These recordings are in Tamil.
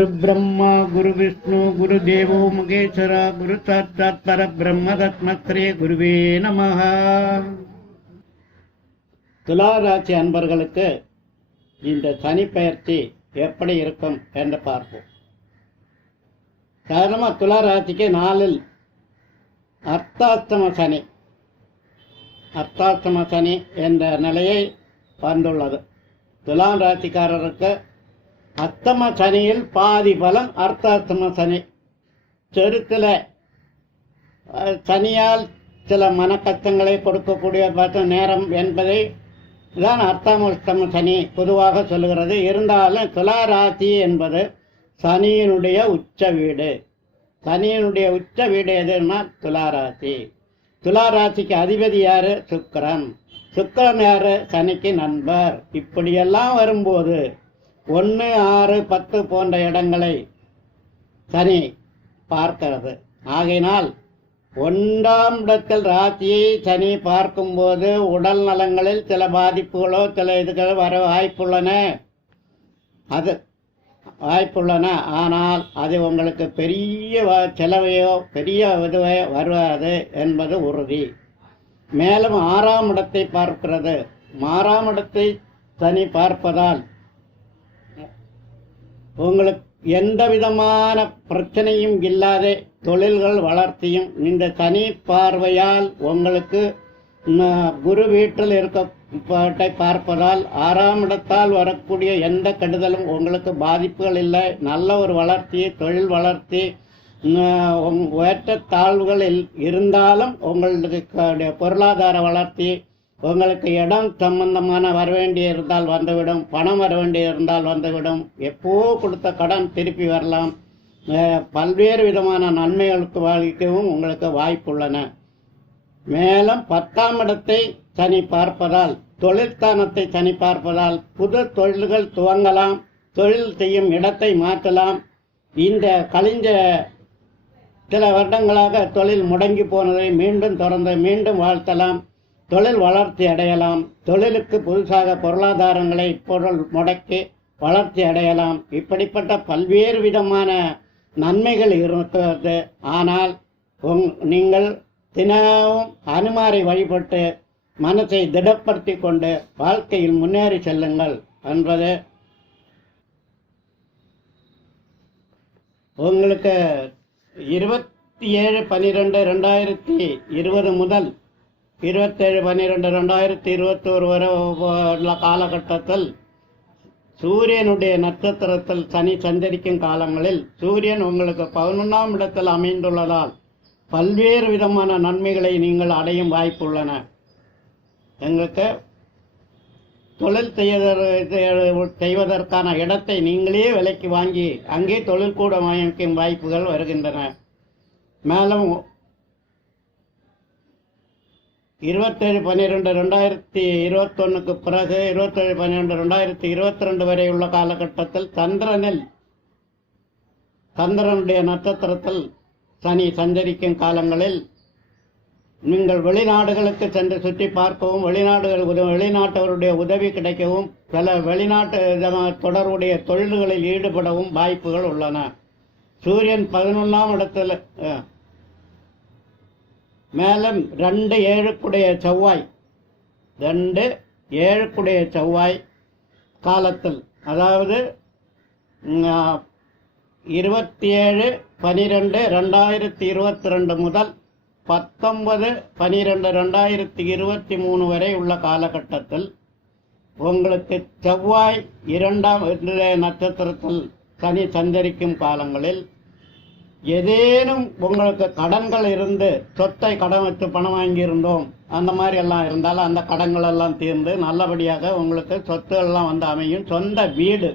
गुरु ब्रह्मा गुरु विष्णु गुरु देवो महेश्वर गुरु साक्षात् परब्रह्म तस्मै குருவே நமஹ. துலா ராசி அன்பர்களுக்கு இந்த சனி பெயர்ச்சி எப்படி இருக்கும் என்று பார்ப்போம். சாதாரணமாக துலா ராசிக்கு நாளில் அர்த்தாஷ்டம சனி என்ற நிலையை வந்துள்ளது. துலாம் ராசிக்காரருக்கு அஷ்டம சனியில் பாதி பலம் அர்த்தாஷ்டம சனி. செருக்கில் சனியால் சில மனக்கஷ்டங்களை கொடுக்கக்கூடிய நேரம் என்பதை தான் அர்த்தாஷ்டம சனி பொதுவாக சொல்லுகிறது. இருந்தாலும் துலா ராசி என்பது சனியினுடைய உச்ச வீடு. சனியினுடைய உச்ச வீடு எதுன்னா துலா ராசி. துலா ராசிக்கு அதிபதி யாரு? சுக்கிரன். சுக்கிரன் யாரு? சனிக்கு நண்பர். இப்படியெல்லாம் வரும்போது 1, 6, 10 போன்ற இடங்களை சனி பார்க்கிறது. ஆகையினால் 1ஆம் இடத்தில் ராசியை சனி பார்க்கும்போது உடல் நலங்களில் சில பாதிப்புகளோ சில இதுகள் வர வாய்ப்புள்ளன. ஆனால் அது உங்களுக்கு பெரிய செலவையோ பெரிய இதுவையோ வருவது என்பது உறுதி. மேலும் 6ஆம் இடத்தை பார்க்கிறது. 6ஆம் இடத்தை சனி பார்ப்பதால் உங்களுக்கு எந்த விதமான பிரச்சனையும் இல்லாத தொழில்கள் வளர்ச்சியும் இந்த சனி பார்வையால் உங்களுக்கு குரு வீட்டில் இருக்க பார்ப்பதால் 6ஆம் இடத்தால் வரக்கூடிய எந்த கெடுதலும் உங்களுக்கு பாதிப்புகள் இல்லை. நல்ல ஒரு வளர்ச்சி, தொழில் வளர்ச்சி, ஏற்றத்தாழ்வுகள் இருந்தாலும் உங்களுக்கு பொருளாதார வளர்ச்சி, உங்களுக்கு இடம் சம்பந்தமான வரவேண்டிய இருந்தால் வந்துவிடும், பணம் வரவேண்டிய இருந்தால் வந்துவிடும், எப்போ கொடுத்த கடன் திருப்பி வரலாம். பல்வேறு விதமான நன்மைகளுக்கு வாழிக்கவும் உங்களுக்கு வாய்ப்புள்ளன. மேலும் 10ஆம் இடத்தை சனி பார்ப்பதால், தொழிற்ஸ்தானத்தை சனி பார்ப்பதால் புது தொழில்கள் துவங்கலாம், தொழில் செய்யும் இடத்தை மாற்றலாம். இந்த கழிஞ்ச சில வருடங்களாக தொழில் முடங்கி போனதை மீண்டும் திறந்து மீண்டும் வாழ்த்தலாம், தொழில் வளர்ச்சி அடையலாம், தொழிலுக்கு புதுசாக பொருளாதாரங்களை பொருள் முடக்கி வளர்ச்சி அடையலாம். இப்படிப்பட்ட பல்வேறு விதமான நன்மைகள் இருக்கிறது. ஆனால் நீங்கள் தினமும் அனுமாரை வழிபட்டு மனத்தை திடப்படுத்தி கொண்டு வாழ்க்கையில் முன்னேறி செல்லுங்கள் என்பது உங்களுக்கு 27/12/2020 முதல் 27/12/2021 வரை உள்ள காலகட்டத்தில் சூரியனுடைய நட்சத்திரத்தில் சனி சஞ்சரிக்கும் காலங்களில் சூரியன் உங்களுக்கு 11ஆம் இடத்தில் அமைந்துள்ளதால் பல்வேறு விதமான நன்மைகளை நீங்கள் அடையும் வாய்ப்புள்ளன. எங்களுக்கு தொழில் செய்வதற்கான இடத்தை நீங்களே விலைக்கு வாங்கி அங்கே தொழில்கூடம் அமைக்கும் வாய்ப்புகள் வருகின்றன. மேலும் 27/12/2021 பிறகு 27/12/2022 வரை உள்ள காலகட்டத்தில் சந்திரனுடைய நட்சத்திரத்தில் சனி சஞ்சரிக்கும் காலங்களில் நீங்கள் வெளிநாடுகளுக்கு சென்று சுற்றி பார்க்கவும், வெளிநாட்டவருடைய உதவி கிடைக்கவும், சில வெளிநாட்டு தொடர்புடைய தொழில்களில் ஈடுபடவும் வாய்ப்புகள் உள்ளன. சூரியன் 11ஆம் இடத்தில், மேலும் 2 7 செவ்வாய் காலத்தில், அதாவது 27/12/2022 முதல் 19/12/2023 வரை உள்ள காலகட்டத்தில் உங்களுக்கு செவ்வாய் 2ஆம் நட்சத்திரத்தில் சனி சஞ்சரிக்கும் காலங்களில் ஏதேனும் உங்களுக்கு கடன்கள் இருந்து சொத்தை கடன் வச்சு பணம் வாங்கியிருந்தோம் அந்த மாதிரி எல்லாம் இருந்தாலும் அந்த கடன்கள் எல்லாம் தீர்ந்து நல்லபடியாக உங்களுக்கு சொத்துகள்லாம் வந்து அமையும். சொந்த வீடு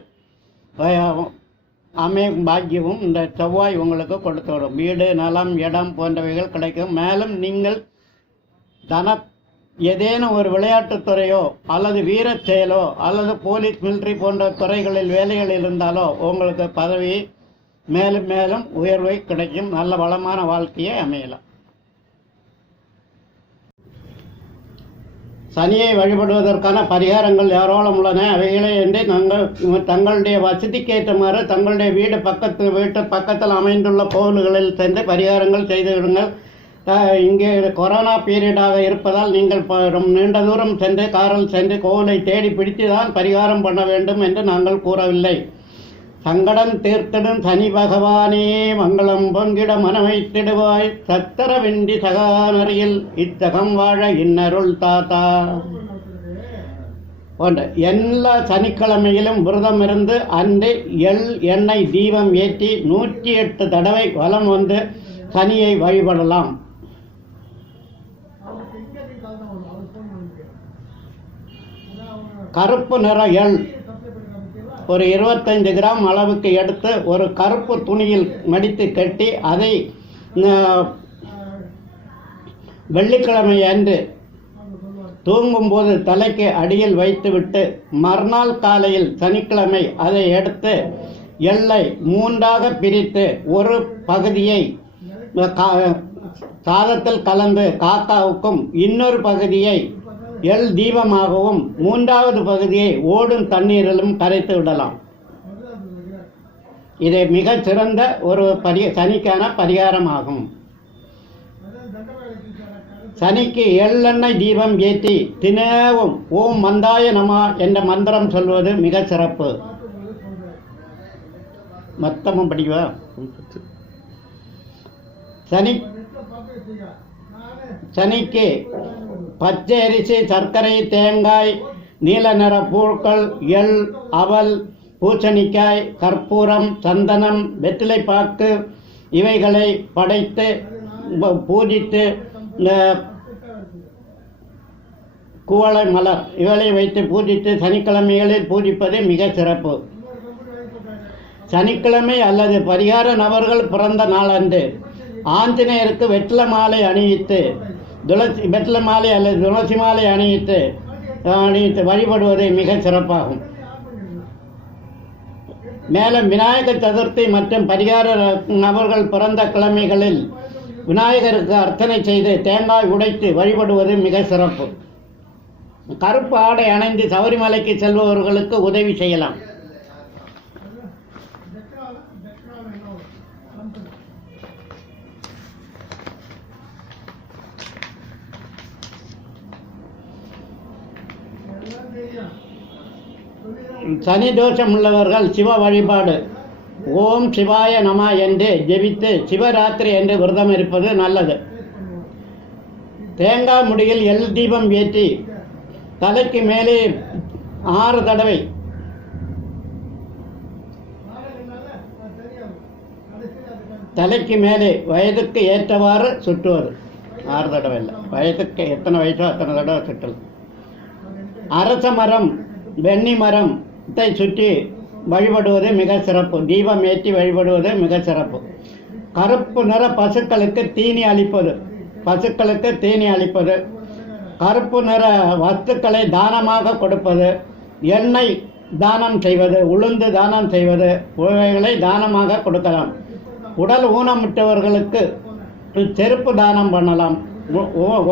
அமையும் பாக்கியமும் இந்த செவ்வாய் உங்களுக்கு கொடுத்து விடும். வீடு, நலம், இடம் போன்றவைகள் கிடைக்கும். மேலும் நீங்கள் ஏதேனும் ஒரு விளையாட்டுத்துறையோ அல்லது வீரச் செயலோ அல்லது போலீஸ், மிலிட்ரி போன்ற துறைகளில் வேலைகள் இருந்தாலோ உங்களுக்கு பதவி மேலும் மேலும் உயர்வை கிடைக்கும். நல்ல வளமான வாழ்க்கையை அமையலாம். சனியை வழிபடுவதற்கான பரிகாரங்கள் ஏராளம் உள்ளன. அவைகளை என்று தங்களுடைய வசதிக்கேற்றமாறு தங்களுடைய வீட்டு பக்கத்தில் அமைந்துள்ள கோவில்களில் சென்று பரிகாரங்கள் செய்து விடுங்கள். இங்கே கொரோனா பீரியடாக இருப்பதால் நீங்கள் நீண்ட தூரம் சென்று காரில் சென்று கோவிலை தேடி பிடித்து தான் பரிகாரம் பண்ண வேண்டும் என்று நாங்கள் கூறவில்லை. சங்கடம் தீர்த்திடும் சனி பகவானே மங்களம் பொங்கிட மனமைத்திடுவாய், சத்தரவின்றி சகானறியில் இத்தகம் வாழ இன்னருள் தாத்தா போன்ற எல்லா சனிக்கிழமையிலும் விரதம் இருந்து அன்று எண்ணெய் தீபம் ஏற்றி 108 தடவை வலம் வந்து சனியை வழிபடலாம். கருப்பு நிற எள் ஒரு 25 கிராம் அளவுக்கு எடுத்து ஒரு கருப்பு துணியில் மடித்து கட்டி அதை வெள்ளிக்கிழமை அன்று தூங்கும்போது தலைக்கு அடியில் வைத்துவிட்டு மறுநாள் காலையில் சனிக்கிழமை அதை எடுத்து எள்ளை 3ஆக பிரித்து ஒரு பகுதியை சாதத்தில் கலந்து காக்காவுக்கும், இன்னொரு பகுதியை எள் தீபமாகவும், 3வது பகுதியை ஓடும் தண்ணீரிலும் கரைத்து விடலாம். இது மிக சிறந்த ஒரு சனிக்கான பரிகாரமாகும். சனிக்கு எள்ளெண்ணெய் தீபம் ஏற்றி தினமும் ஓம் மந்தாய நம என்ற மந்திரம் சொல்வது மிக சிறப்பு. மொத்தமும் படிவா. சனிக்கு பச்சை அரிசி, சர்க்கரை, தேங்காய், நீல நிற பூக்கள், எள், அவல், பூசணிக்காய், கற்பூரம், சந்தனம், வெற்றிலைப்பாக்கு இவைகளை படைத்து பூஜித்து குவளை மலர் இவளை வைத்து பூஜித்து சனிக்கிழமைகளில் பூஜிப்பது மிக சிறப்பு. சனிக்கிழமை அல்லது பரிகார நபர்கள் பிறந்த நாளன்று ஆஞ்சநேயருக்கு வெற்றிலை மாலை அணிவித்து வெற்றிலை மாலை அல்லது துளசி மாலை அணிவித்து வழிபடுவது மிக சிறப்பாகும். மேலும் விநாயகர் சதுர்த்தி மற்றும் பரிகார நபர்கள் பிறந்த கிழமைகளில் விநாயகருக்கு அர்ச்சனை செய்து தேங்காய் உடைத்து வழிபடுவது மிக சிறப்பு. கருப்பு ஆடை அணிந்து சபரிமலைக்கு செல்பவர்களுக்கு உதவி செய்யலாம். சனி தோஷம் உள்ளவர்கள் சிவ வழிபாடு ஓம் சிவாய நம என்று ஜெபித்து சிவராத்திரி என்று விரதம் இருப்பது நல்லது. தேங்காய் முடியில் எள் தீபம் ஏற்றி தலைக்கு மேலே 6 தடவை தலைக்கு மேலே வயதுக்கு ஏற்றவாறு சுற்றுவது. 6 தடவை இல்லை, வயதுக்கு எத்தனை வயசோ அத்தனை தடவை சுற்றல். அரச மரம், வெண்ணி மரத்தை சுற்றி வழிபடுவது மிக சிறப்பு. தீபம் ஏற்றி வழிபடுவது மிக சிறப்பு. கருப்பு நிற பசுக்களுக்கு தீனி அளிப்பது, கருப்பு நிற வஸ்துக்களை தானமாக கொடுப்பது, எண்ணெய் தானம் செய்வது, உளுந்து தானம் செய்வது, இவைகளை தானமாக கொடுக்கலாம். உடல் ஊனமுற்றவர்களுக்கு செருப்பு தானம் பண்ணலாம்.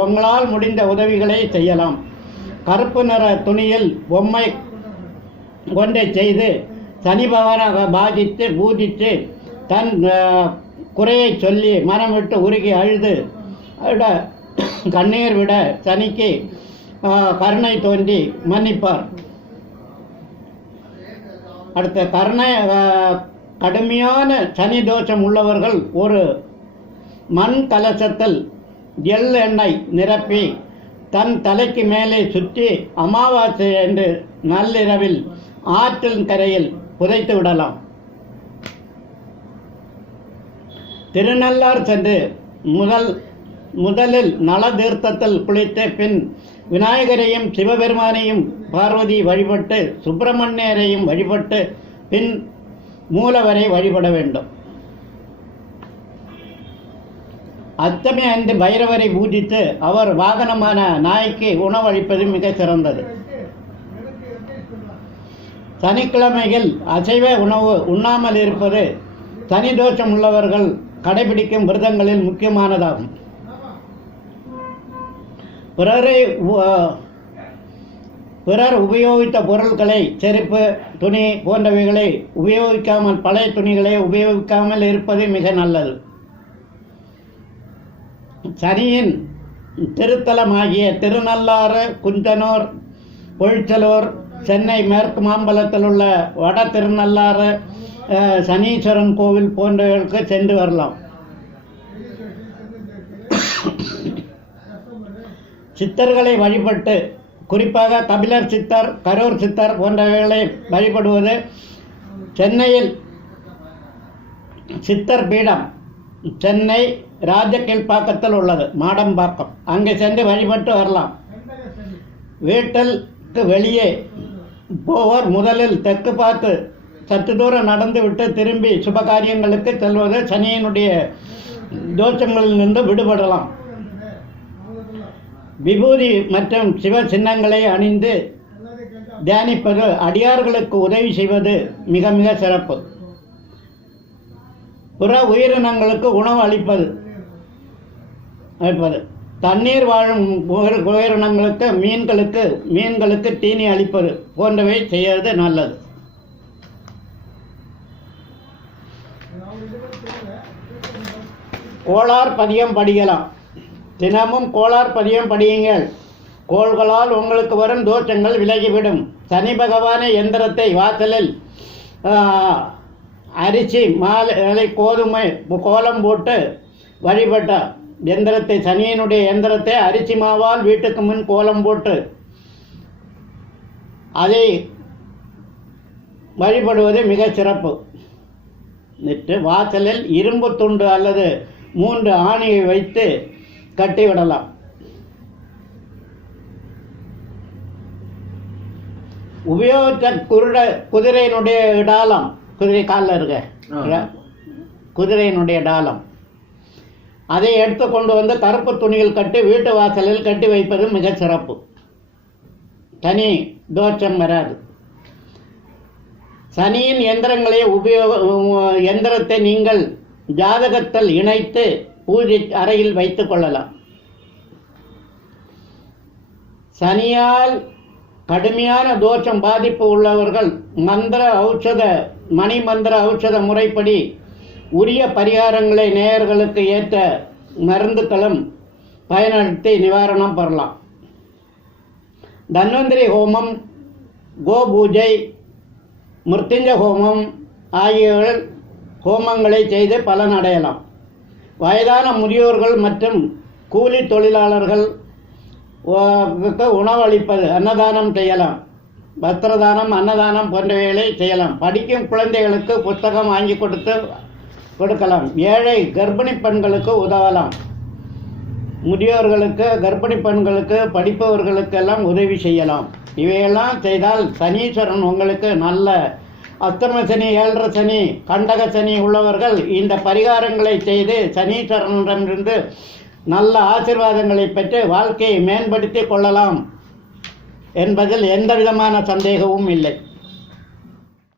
உங்களால் முடிந்த உதவிகளை செய்யலாம். கருப்பு நிற துணியில் பொம்மை கொண்டை செய்து சனி பகவானாக பூஜித்து தன் குறையை சொல்லி மனம் விட்டு உருகி அழுது கண்ணீர் விட சனிக்கு கருணை தோன்றி மன்னிப்பார். அடுத்த கடுமையான சனி தோஷம் உள்ளவர்கள் ஒரு மண் கலசத்தில் எள் எண்ணெய் நிரப்பி தன் தலைக்கு மேலே சுற்றி அமாவாசை என்று நள்ளிரவில் ஆற்றின் கரையில் புதைத்து விடலாம். திருநள்ளார் சென்று முதலில் நல தீர்த்தத்தில் குளித்து பின் விநாயகரையும் சிவபெருமானையும் பார்வதி வழிபட்டு சுப்பிரமணியரையும் வழிபட்டு பின் மூலவரை வழிபட வேண்டும். அத்தமே அன்று பைரவரை பூஜித்து அவர் வாகனமான நாய்க்கு உணவளிப்பது மிக சிறந்தது. சனிக்கிழமைகள் அசைவ உணவு உண்ணாமல் இருப்பது சனி தோஷம் உள்ளவர்கள் கடைபிடிக்கும் விரதங்களில் முக்கியமானதாகும். பிறரை பிறர் உபயோகித்த பொருட்களை, செருப்பு, துணி போன்றவைகளை உபயோகிக்காமல், பழைய துணிகளை உபயோகிக்காமல் இருப்பது மிக நல்லது. சனியின் திருத்தலமாகிய திருநள்ளாறு, குஞ்சனூர், பொழிச்சலூர், சென்னை மேற்கு மாம்பலத்தில் உள்ள வட திருநள்ளாறு சனீஸ்வரன் கோவில் போன்றவர்களுக்கு சென்று வரலாம். சித்தர்களை வழிபட்டு, குறிப்பாக கபிலர் சித்தர், கரூர் சித்தர் போன்றவைகளை வழிபடுவது. சென்னையில் சித்தர் பீடம் சென்னை ராஜகீழ்ப்பாக்கத்தில் உள்ளது, மாடம்பாக்கம். அங்கே சென்று வழிபட்டு வரலாம். வீட்டிற்கு வெளியே போவோர் முதலில் தெற்கு பார்த்து சற்று தூரம் நடந்துவிட்டு திரும்பி சுபகாரியங்களுக்கு செல்வது சனியினுடைய தோஷங்களில் நின்று விடுபடலாம். விபூதி மற்றும் சிவ சின்னங்களை அணிந்து தியானிப்பது, அடியார்களுக்கு உதவி செய்வது மிக மிக சிறப்பு. புற உயிரினங்களுக்கு உணவு அளிப்பது, தண்ணீர் வாழும் உயிரினங்களுக்கு, மீன்களுக்கு தீனி அளிப்பது போன்றவை செய்வது நல்லது. கோளார் பதியம் படிக்கலாம். தினமும் கோளார் பதியம் படியுங்கள். கோள்களால் உங்களுக்கு வரும் தோஷங்கள் விலகிவிடும். சனி பகவானை எந்திரத்தை வாசலில் அரிசி, மாலை, கோதுமை கோலம் போட்டு வழிபட்டார். எந்திரத்தை, சனியினுடைய எந்திரத்தை அரிசி மாவால் வீட்டுக்கு முன் கோலம் போட்டு அதை வழிபடுவது மிக சிறப்பு. வாசலில் இரும்பு துண்டு அல்லது 3 ஆணியை வைத்து கட்டிவிடலாம். உபயோகித்த குதிரையினுடைய டாலம், குதிரை காலில் இருக்க குதிரையினுடைய டாலம், அதை எடுத்து கொண்டு வந்து கருப்பு துணியில் கட்டி வீட்டு வாசலில் கட்டி வைப்பது மிக சிறப்பு. சனி தோஷம் வராது. சனியின் எந்திரத்தை நீங்கள் ஜாதகத்தில் இணைத்து பூஜை அறையில் வைத்துக் கொள்ளலாம். சனியால் கடுமையான தோஷம் பாதிப்பு உள்ளவர்கள் மணி மந்திர ஔஷத முறைப்படி உரிய பரிகாரங்களை நேயர்களுக்கு ஏற்ற மருந்துகளும் பயன்படுத்தி நிவாரணம் பெறலாம். தன்வந்திரி ஹோமம், கோ பூஜை, மிருத்யுஞ்ச ஹோமம் ஆகிய ஹோமங்களை செய்து பலன் அடையலாம். வயதான முதியோர்கள் மற்றும் கூலி தொழிலாளர்கள் உணவளிப்பது, அன்னதானம் செய்யலாம். வஸ்திரதானம், அன்னதானம் போன்றவைகளை செய்யலாம். படிக்கும் குழந்தைகளுக்கு புத்தகம் வாங்கி கொடுக்கலாம். ஏழை கர்ப்பிணி பெண்களுக்கு உதவலாம். முதியோர்களுக்கு, கர்ப்பிணி பெண்களுக்கு, படிப்பவர்களுக்கெல்லாம் உதவி செய்யலாம். இவையெல்லாம் செய்தால் சனீஸ்வரன் உங்களுக்கு நல்ல அஷ்டம சனி, 7 சனி, கண்டக சனி உள்ளவர்கள் இந்த பரிகாரங்களை செய்து சனீஸ்வரனிடமிருந்து நல்ல ஆசீர்வாதங்களை பெற்று வாழ்க்கையை மேம்படுத்தி கொள்ளலாம் என்பதில் எந்த விதமான சந்தேகமும் இல்லை.